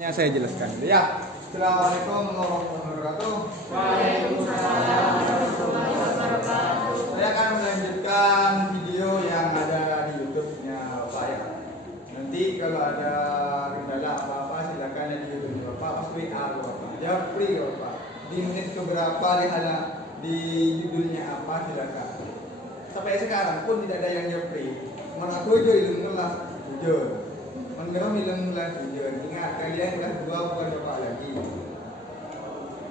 Saya jelaskan dulu ya. Assalamualaikum warahmatullahi wabarakatuh. Waalaikumsalam warahmatullahi wabarakatuh. Saya akan melanjutkan video yang ada di YouTube-nya Bapak ya. Nanti kalau ada kendala apa-apa silakan di YouTube Bapak, pas WA Bapak. Jawab free Bapak. Di menit keberapa di judulnya apa silakan. Sampai sekarang pun tidak ada yang jawab free. Mana tujuh ilmu lah tujuh. Mengenai ilmu lah tujuh. Ingat kalian kelas 2 bukan Bapak lagi.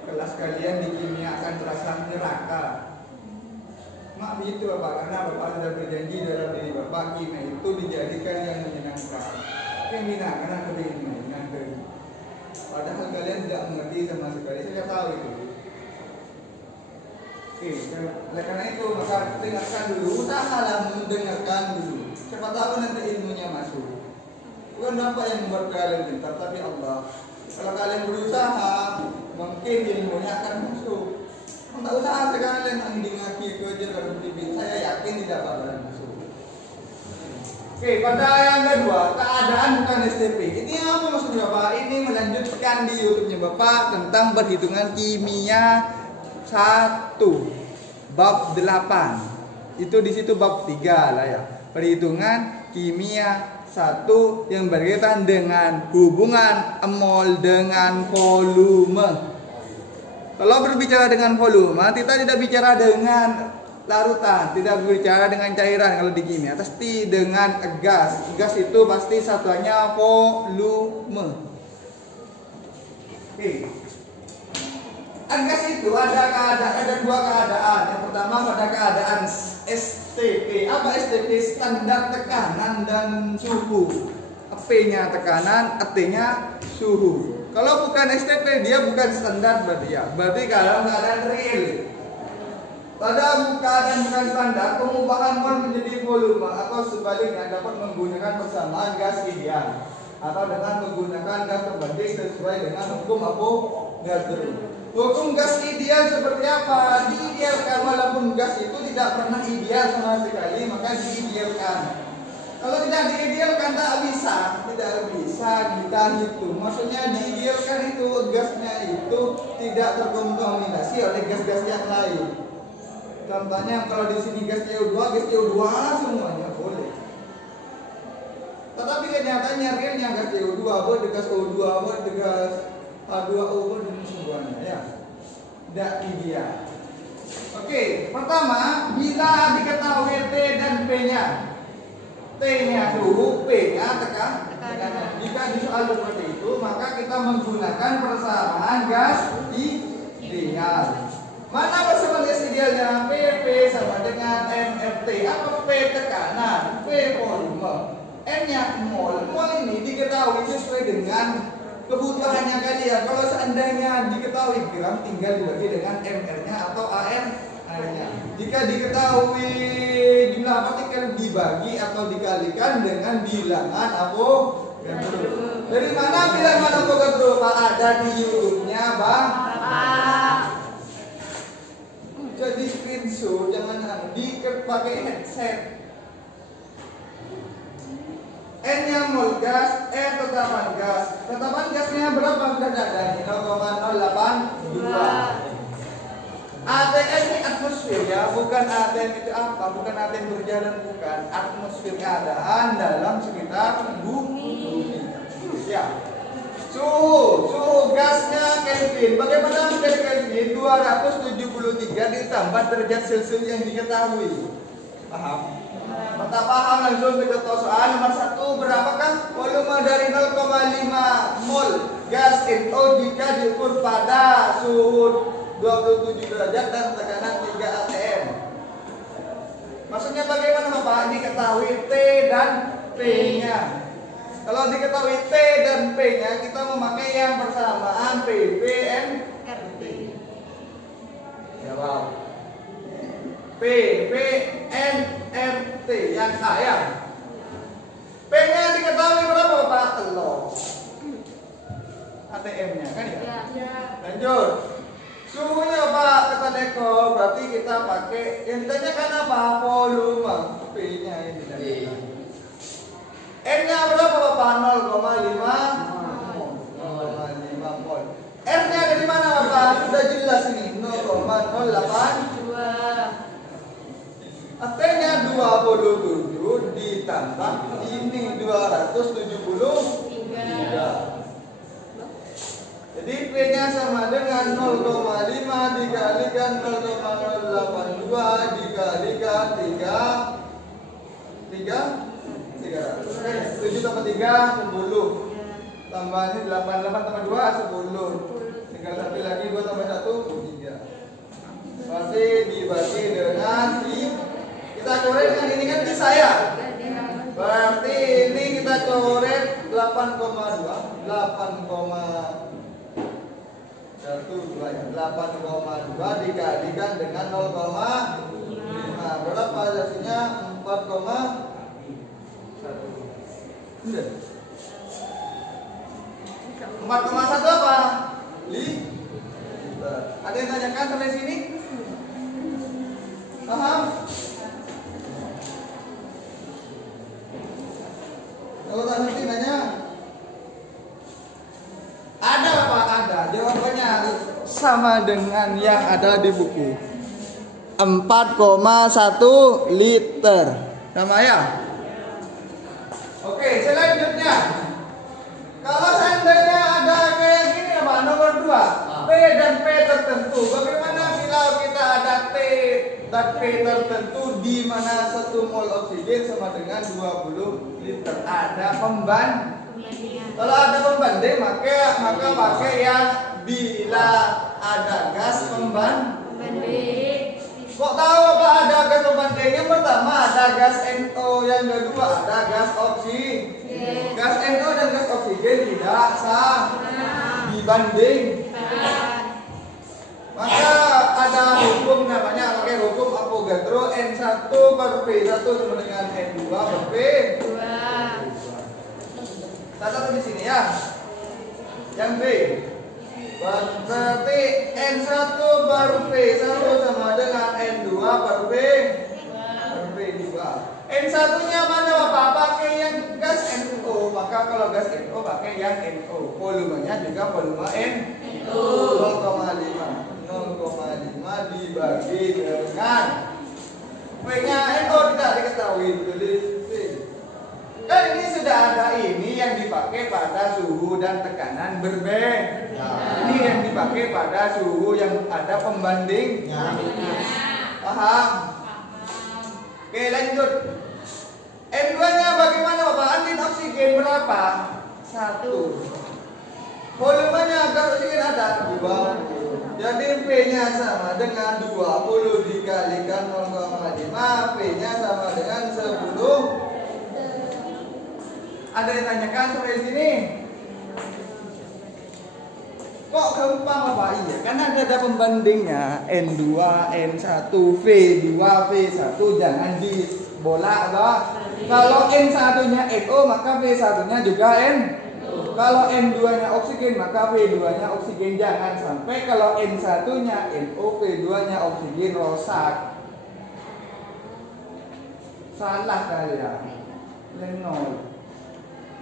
Kelas kalian di kimia akan terasa neraka. Mak begitu Bapak, karena Bapak sudah berjanji dalam diri Bapak kimia itu dijadikan yang menyenangkan. Kimia karena keinginan. Padahal kalian tidak mengerti sama sekali. Saya tahu itu. Oke, oleh karena itu maka dengarkan dulu, usahalah mendengarkan dulu. Siapa tahu nanti ilmunya masuk. Bukan Bapak yang membuat kalian pintar, tapi Allah. Kalau kalian berusaha, mungkin ilmunya akan masuk. Tidak usah sekalian ngaki itu aja kalau bibit. Saya yakin tidak bakalan masuk. Oke, pada yang kedua, keadaan bukan STP. Ini apa maksud Bapak? Ini melanjutkan di YouTube-nya Bapak tentang perhitungan kimia 1 bab 8. Itu di situ bab 3 lah ya. Perhitungan kimia 1 yang berkaitan dengan hubungan mol dengan volume. Kalau berbicara dengan volume, kita tidak bicara dengan larutan, tidak berbicara dengan cairan kalau di kimia, pasti dengan gas. Gas itu pasti satuannya volume. Oke. Gas itu ada dua keadaan. Yang pertama pada keadaan STP. Apa STP? Standar tekanan dan suhu. P-nya tekanan, T-nya suhu. Kalau bukan STP dia bukan standar berarti ya. Berarti kalau keadaan real. Pada keadaan bukan standar, pengubahan mol menjadi volume atau sebaliknya dapat menggunakan persamaan gas ideal atau dengan menggunakan gas pembanding sesuai dengan hukum Avogadro. Hukum gas ideal seperti apa? Diidealkan, walaupun gas itu tidak pernah ideal sama sekali, maka diidealkan. Kalau tidak diidealkan tidak bisa kita hitung. Maksudnya diidealkan itu gasnya itu tidak terkontaminasi oleh gas-gas yang lain. Contohnya kalau di sini gas CO2 semuanya boleh. Tetapi kenyataannya realnya gas CO2, gas O2, gas H2O dan semuanya ya. Tidak ideal. Oke, pertama bila diketahui T dan P-nya. T-nya suhu, P-nya tekanan. Jika di soal seperti itu, maka kita menggunakan persamaan gas ideal. Mana persamaan gas idealnya? PP sama dengan MFT. Apa P tekanan? P volume. M-nya mol. Mol ini diketahui sesuai dengan kebutuhannya kalian. Kalau seandainya diketahui gram, tinggal dibagi dengan MR-nya atau AR-nya. Jika diketahui jumlah partikel dibagi atau dikalikan dengan bilangan Avogadro. Dari mana bilangan Avogadro? Pak, ada di YouTube-nya, Bang. Jadi screenshot, jangan dipakai headset. N-nya mol gas, R tetapan gas. Tetapan gasnya berapa? Sudah ada 0,082. ATM ini atmosfer ya, bukan ATM itu apa? Bukan ATM berjalan, bukan. Atmosfer keadaan dalam sekitar bumi. Ya. Suhu gasnya Kelvin. Bagaimana menjadi Kelvin? 273 ditambah derajat Celcius yang diketahui. Paham? Mata paham langsung kita tahu soal nomor 1 berapakah volume dari 0,5 mol gas NO jika diukur pada suhu 27 derajat dan tekanan 3 atm. Maksudnya bagaimana Bapak? Diketahui T dan P-nya. Kalau diketahui T dan P-nya, kita memakai yang persamaan PP N RT. Jawab. PP N RT yang A ya. P-nya diketahui berapa Bapak? Telur. ATM-nya kan ya? Ya. Lanjut. Suhunya Pak, kata Neko, berarti kita pakai yang ditanyakan apa? Volume. P-nya ini tadi. N-nya berapa Bapak? 0,5 mol. Dua. Artinya 27 ditambah ini 273. Jadi P-nya sama dengan 0,5 dikalikan 0,082 dikalikan 7 tambah 3 10. Tambahnya 8 tambah 2 10. Tinggal satu lagi 2 tambah 1 3. Berarti dibagi dengan kita coret kan ini kan bisa ya. Berarti ini kita coret 8,2 dikalikan dengan 0,5. Berapa hasilnya? 4,1 apa? Ada yang tanyakan sampai sini? Paham? Kalau tak ngerti nanya. Ada apa? Ada. Jawabannya sama dengan yang ada di buku. 4,1 liter. Sama ya? Oke, selanjutnya. Kalau seandainya ada kayak gini apa? Nomor 2. P dan P tertentu. Bagaimana bila kita ada T dan P tertentu di mana 1 mol oksigen sama dengan 20 liter? Ada pembanding. Kalau ada pembanding maka pakai yang bila ada gas pembanding. Kok tahu apa ada gas pembanding? Yang pertama ada gas NO, yang kedua ada gas oksigen. Gas NO dan gas oksigen tidak sama dibanding. Maka ada hukum namanya pakai hukum Avogadro, N1 per P1 sama dengan N2 per P2. Catat di sini ya. Yang B. Berarti N1 per P1 sama dengan N2 per P2. N1-nya mana Bapak? Pakai yang gas NO. Maka kalau gas NO pakai yang NO. Volumenya juga volume NO. 0,5 dibagi dengan P-nya NO tidak diketahui, tulis P. Dan ini sudah ada ini yang dipakai pada suhu dan tekanan berbeda. Ini yang dipakai pada suhu yang ada pembanding. Paham? Oke, lanjut. N2-nya bagaimana Bapak? Andin oksigen berapa? 1. Volumenya gas oksigen ada 2. Jadi P-nya sama dengan 20 dikalikan 0,5. P-nya sama dengan 10. Ada yang tanyakan sampai sini? Kok gampang Bapak? Iya, karena ada pembandingnya N2, N1, V2, V1 jangan dibolak, Pak. Kalau N1-nya NO maka V1-nya juga N. Kalau N2-nya oksigen maka V2-nya oksigen. Jangan sampai kalau N1-nya NO, V2-nya oksigen rusak. Salah kalian. Lenol.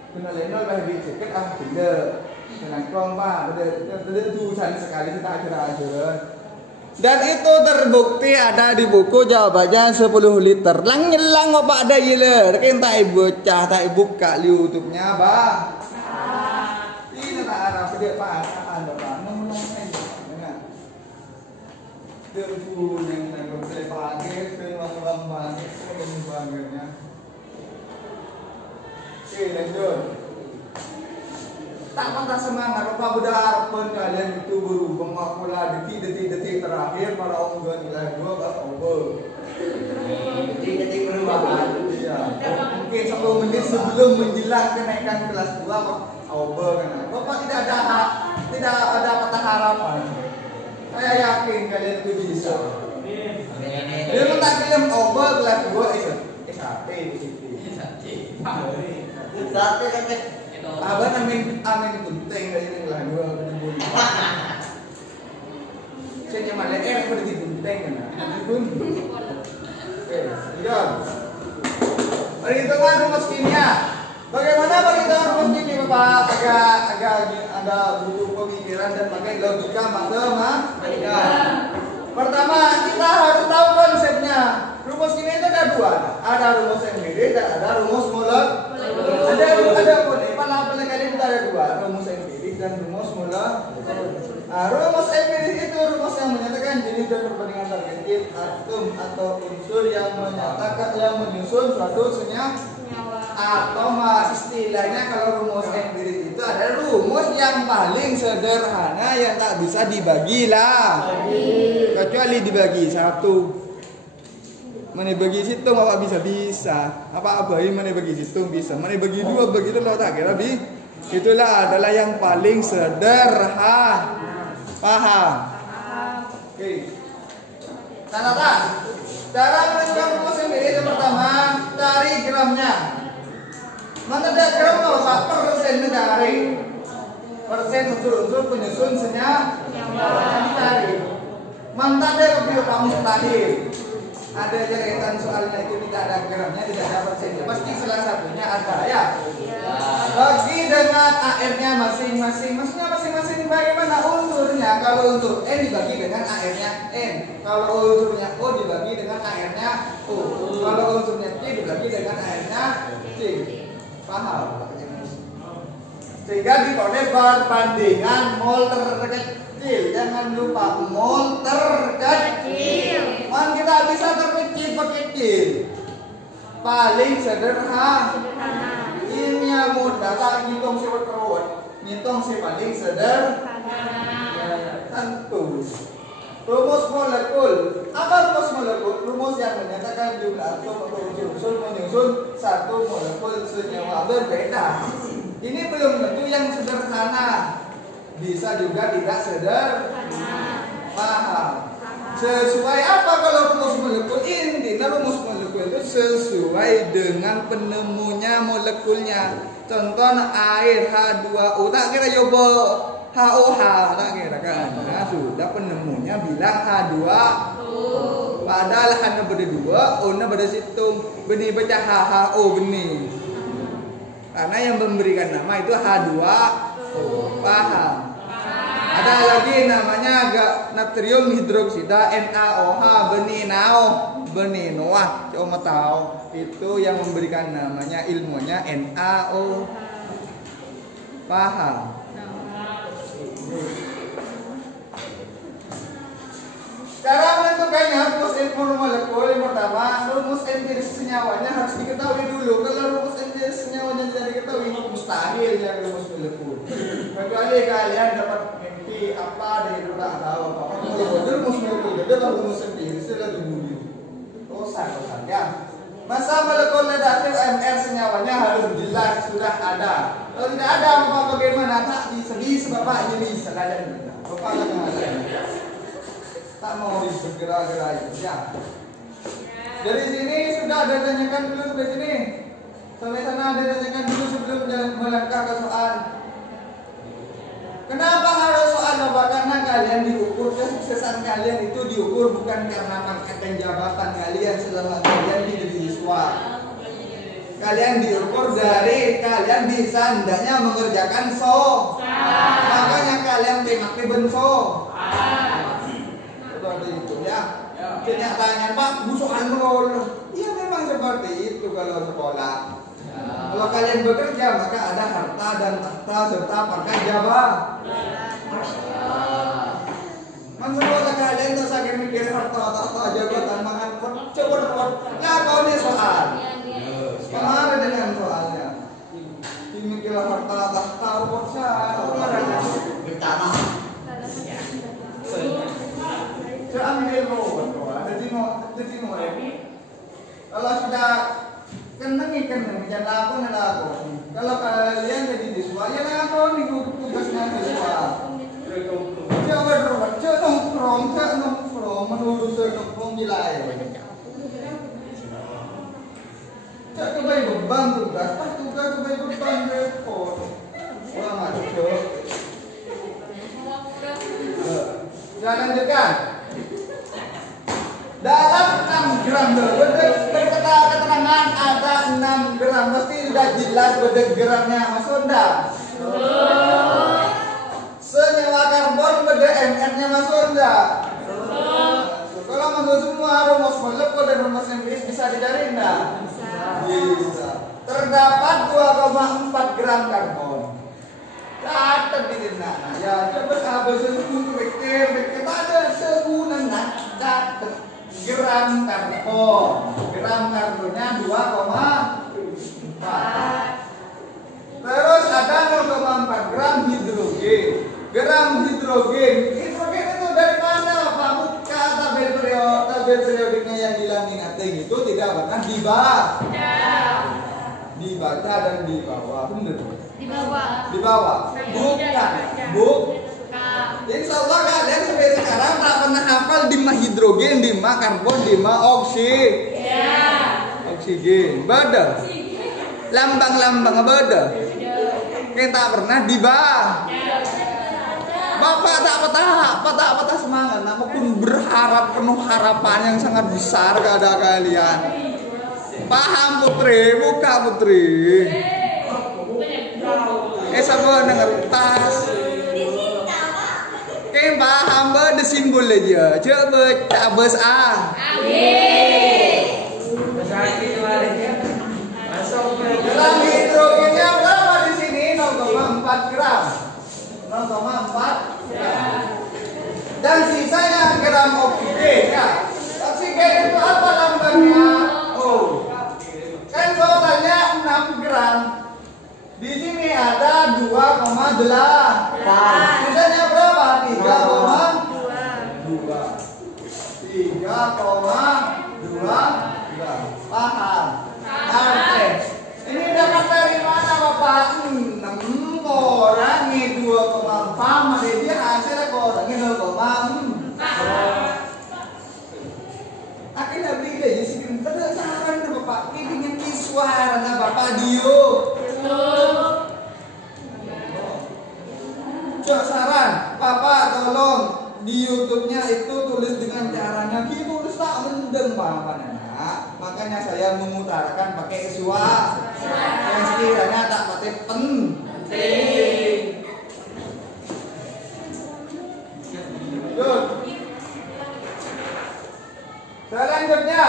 Kena lenol bagi sedikit tidak. Senang Pak, beda tulisan sekali kita ajar-ajar. Dan itu terbukti ada di buku jawabannya 10 liter. Lang nyelang Bapak ada yeler. Kita bocah tak buka YouTube-nya, Pak. Ini tak arah pedek pasaan Bapak. Nang-nang dengan. Terus yang pagi terlambat bangetnya. Oke, lanjut. Tak patah semangat, Bapak udah harapan kalian itu berubah makulah detik-detik terakhir para unggulan nilai 2 Pak over. Detik-detik perubahan. Iya. Mungkin 10 menit sebelum menjelang kenaikan kelas 2 Pak over kan. Bapak tidak ada patah harapan. Saya yakin kalian itu bisa. Dia tak film over kelas 2 SAT di situ. SAT kan. Abang amin penting dari ini lah dua pun. Saya nyaman leher seperti penting kan. Pun. Oke, lihat. Perhitungan rumus kimia. Bagaimana perhitungan rumus kimia Bapak? Agak ada buku pemikiran dan pakai logika matematika. Pertama, kita harus tahu konsepnya. Rumus ini itu ada dua. Ada rumus empiris dan ada rumus molekul. Ada pun pada kali itu ada dua, rumus empiris dan rumus molekul. Nah, rumus empiris itu rumus yang menyatakan jenis dan perbandingan target atom atau unsur yang menyusun suatu senyawa. Atau istilahnya kalau rumus empiris itu ada rumus yang paling sederhana yang tak bisa dibagi lah, kecuali dibagi satu. Mana bagi situ apa bisa apa abai mana bagi situ bisa, mana bagi dua begitu loh, tak kira bi itulah adalah yang paling sederhana. Paham? Oke. Catatan. Cara menentukan rumus empiris yang pertama, cari gramnya. Mana ada gram apa? Persen cari. Persen unsur-unsur penyusun senyawa dicari. Mantan ada review kamu tadi. Ada jaretan soalnya itu tidak ada gramnya, tidak ada persennya. Pasti salah satunya ada ya. Bagi dengan AR-nya masing-masing. Maksudnya masing-masing bagaimana unsurnya? Kalau unsur N dibagi dengan AR-nya N. Kalau unsurnya O dibagi dengan AR-nya O. Kalau unsurnya C dibagi dengan AR-nya C. Paham? Sehingga dikode perbandingan mol terkecil. Jangan lupa mol terkecil. Man kita bisa terkecil kecil. Paling sederhana. Ini yang mudah. Tak ngitung si berkerut. Ngitung si paling sederhana. Tentu. Rumus molekul. Apa rumus molekul? Rumus yang menyatakan jumlah atom atau unsur menyusun satu molekul senyawa berbeda. Ini belum tentu yang sederhana. Bisa juga tidak sederhana. Paham? Sesuai apa kalau rumus molekul? Intinya rumus molekul itu sesuai dengan penemunya molekulnya. Contoh air H2O. Tak kira coba HOH, tak kira kan? Nah, sudah penemunya bilang H2O. Padahal hanya berdua, O-nya pada situ. Benih baca HHO benih. Karena yang memberikan nama itu H2O. Paham? Ada lagi namanya natrium hidroksida NaOH benih Noah. Coba tahu itu yang memberikan namanya ilmunya NaO. Paham? Cara menentukannya rumus ilmu molekul yang pertama, rumus empiris senyawanya harus diketahui dulu. Kalau rumus empiris senyawanya tidak diketahui, mustahil yang rumus molekul. Kecuali kalian dapat mimpi apa dari itu tak tahu apa. Rumus molekul itu adalah rumus empiris sudah dulu. Kosan ya. Masa molekul negatif MR senyawanya harus jelas sudah ada. Kalau tidak ada apa bagaimana tak bisa bapak jadi bisa kalian. Bapak akan tak mau segera-gera ya. Dari sini sudah ada tanyakan dulu sampai sini. Sampai sana ada tanyakan dulu sebelum melangkah ke soal. Kenapa harus soal Bapak? Karena kalian diukur, kesuksesan kalian itu diukur bukan karena pangkat dan jabatan kalian selama kalian jadi siswa. Kalian diukur dari kalian bisa hendaknya mengerjakan makanya kalian pemakti benso. Seperti itu ya. Kenyataannya Pak, busukan roll. Iya memang seperti itu kalau sekolah. Kalau kalian bekerja maka ada harta dan tahta serta pangkat jabatan. Menurut kalian tuh sakit mikir harta tahta jabatan makan coba ya kau nih soal. Kemarin dengan soalnya. Dimikir harta tahta bocah. Bencana. Ambil jadi mau kalau sudah kenang jangan aku. Kalau kalian jadi siswa ya aku nih tugasnya siswa. Coba nongkrong menurut nongkrong wilayah. Cak kebaik beban tugas, kebaik beban repot. Wah macam. Jangan lanjutkan. Dalam 6 gram keterangan ada 6 gram mesti sudah jelas bedek gramnya masuk enggak? Senyawa karbon bedek MR-nya masuk enggak? masuk semua rumus molekul dan rumus empiris bisa dicari enggak? Bisa. Terdapat 2,4 gram karbon. Catat di sana. Ya, coba habis itu pikir ada segunanya catat gram karbon. Gram karbonnya 2,4. Terus ada 0,4 gram hidrogen. Gram hidrogen. Hidrogen itu dari mana, Pak? Buka tabel periodiknya yang dilaminating itu tidak pernah dibaca dan dibawa. Benar? Di bawah. Bukan. Insya Allah kalian sampai sekarang tak pernah hafal dimah hidrogen, dimah karbon, dimah oksigen. Beda. Lambang-lambang beda. Kita pernah dibahas. Bapak tak patah semangat. Namun berharap penuh harapan yang sangat besar kepada kalian. Paham putri, buka putri. Sabar dengar tas. Kayak paham beda simbol aja. Coba tabes ah. Gram hidrogennya berapa di sini? 0,4 gram. 0,4 gram. Dan sisanya gram oksigen ya. Oksigen itu apa lambangnya? Oh. Kan totalnya 6 gram. Di sini ada 2,8. Sisanya berapa? 3,2 gram. Paham? Ini dapat dari mana Bapak? 6 kurangi 2,4 dia hasilnya kurangi 0,4. Akhirnya beli aja sih penasaran tuh Bapak. Ini dengan suaranya Bapak Dio. Coba saran, Bapak tolong di YouTube-nya itu tulis dengan caranya gitu, tulis tak mendeng Bapak. Makanya saya mengutarakan pakai suara yang sekiranya tak pakai penting. Selanjutnya,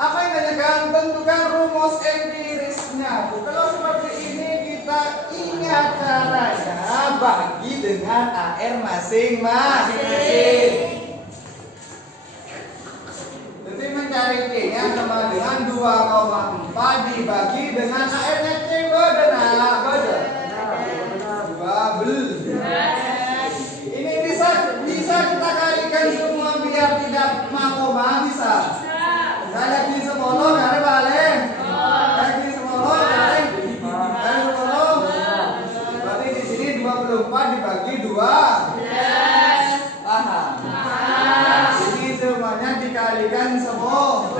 apa yang ditanyakan? Tentukan rumus empirisnya. Kalau seperti ini kita ingat caranya bagi dengan AR masing-masing. Jadi mencari T-nya sama dengan 2,4 dibagi dengan AR-nya C dan A beda. 12. Ini bisa kita kalikan semua biar tidak makoma bisa. Saya di semolong ada balik. Saya di semolong balik. Saya semolong. Berarti di sini 24 dibagi 2. Paham? Ini semuanya dikalikan semua.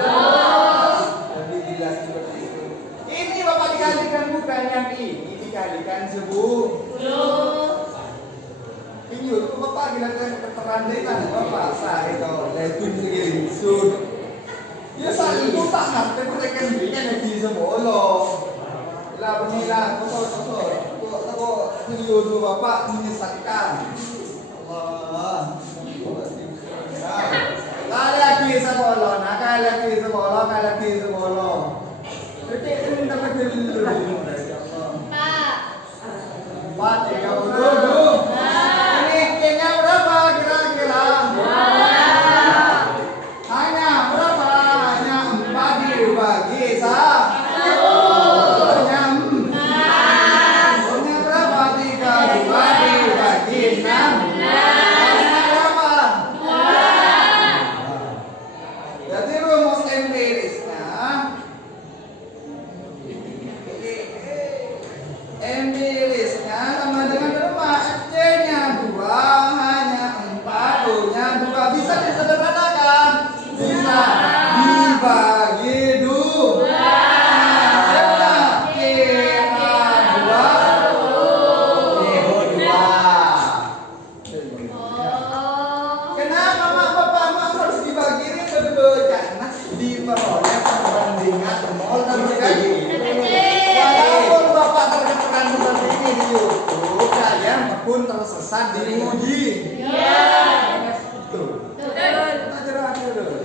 Jadi jelas seperti itu. Ini Bapak dikalikan bukan yang ini dikalikan 10. Ini itu Bapak bilang keterangan Bapak saya itu letun segini sun. Ya saat itu tak ngerti mereka belinya di semolo. Lah pemilah kosor. Kok video itu Bapak menyesatkan. Allah. Kali lagi semolo, kali lagi semolo. Jadi ini dapat dulu. Pak 30. Ini kayaknya berapa kira-kira? Hanya berapa? Hanya 4 dibagi 1. Hanya 4. Hanya berapa? 32 dibagi 6. Hanya berapa? 2. Jadi rumus empirisnya sama dengan berapa? FC-nya 2, hanya 4, U-nya 2. Bisa disederhanakan? Bisa. Dibagi 2. Kenapa Bapak harus dibagi ini kedua? Karena diperoleh perbandingan nol dan dibagi. Walaupun Bapak terketeran seperti ini di YouTube, kalian pun tersesat di uji. Iya. Betul. Ajar dulu.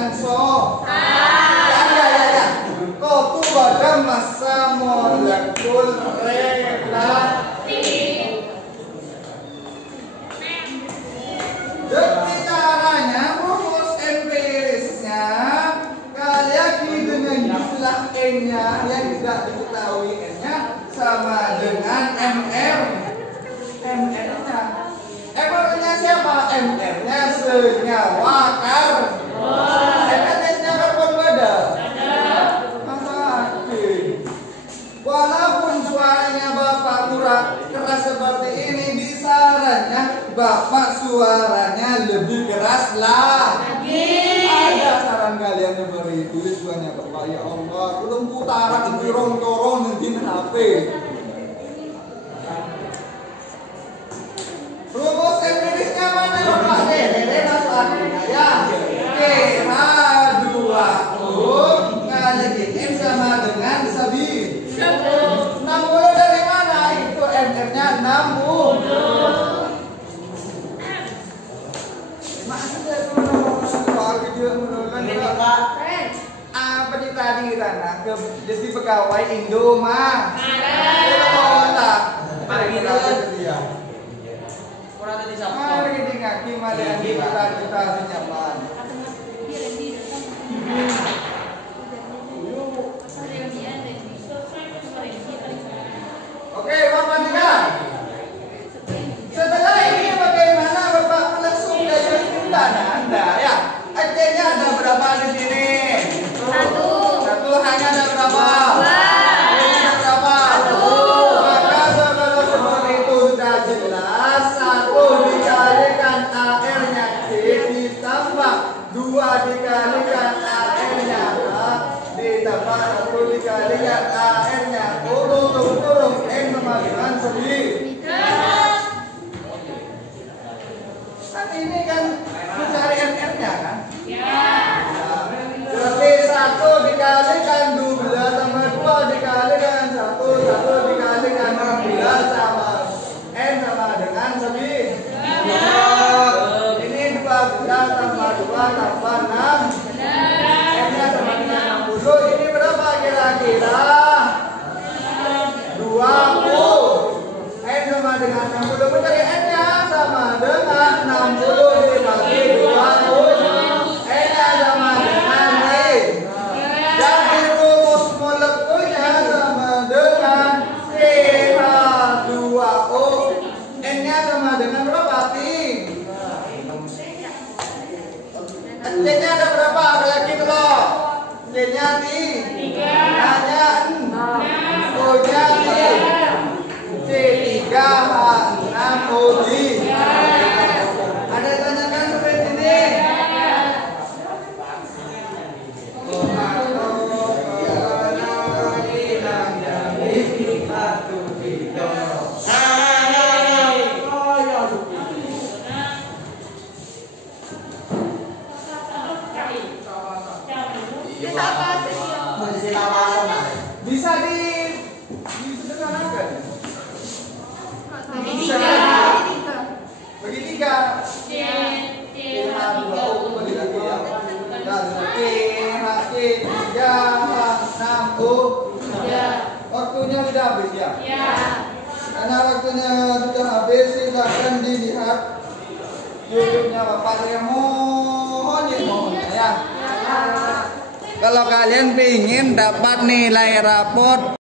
kan so. Ya. Kau tuh pada masa molekul relatif. Jadi caranya rumus empirisnya kalian dengan jumlah n-nya yang tidak diketahui n-nya sama dengan mr. mr-nya. Mr-nya siapa? mr-nya senyawa karbon. mr-nya karbon ada? Walaupun suaranya Bapak kurang keras seperti ini, disarannya Bapak suaranya lebih keras lagi. Ada saran kalian seperti itu, tulisnya Bapak. Ya Allah, belum putaran dorong nanti HP. Rumus empirisnya mana Bapak? Masuk artinya ya. K/2O kali N sama dengan sabi. 60 dari mana? Itu MR-nya 60. Maksudnya apa di tadi Rana? Jadi pegawai Indomart. Oke, Bapak Nika. Setelah ini bagaimana Bapak langsung dari Anda ya? Acehnya ada berapa di sini? Satu hanya ada berapa? Ada berapa? Maka kalau seperti itu sudah jelas, 1 dikalikan AR-nya C ditambah 2 dikalikan AR-nya A ditambah 1 dikalikan AR-nya turun N sama dengan 9. Kan ini kan mencari MR-nya kan? Berarti 1 dikalikan 12 sama 2 dikalikan 1 dikalikan 16 sama N sama dengan 9. Ini 12 tambah 2 tambah 6. N-nya sama dengan 60. Ini berapa kira-kira? 20. N sama dengan 60. Mencari N-nya sama dengan 60 dibagi 20. N-nya sama dengan N. Jadi rumus molekulnya sama dengan CH2O. N-nya sama dengan berapa? C-nya ada berapa? Lagi dulu. C-nya 3. Hanya 6. O-nya C3H6OD. Ada yang tanyakan seperti ini? Bisa disederhanakan. Bagi 3. CH2O bagi lagi ya. Dan CH3H6O. Waktunya sudah habis ya? Karena waktunya sudah habis, silakan dilihat YouTube-nya Bapak mohon ya. Kalau kalian ingin dapat nilai raport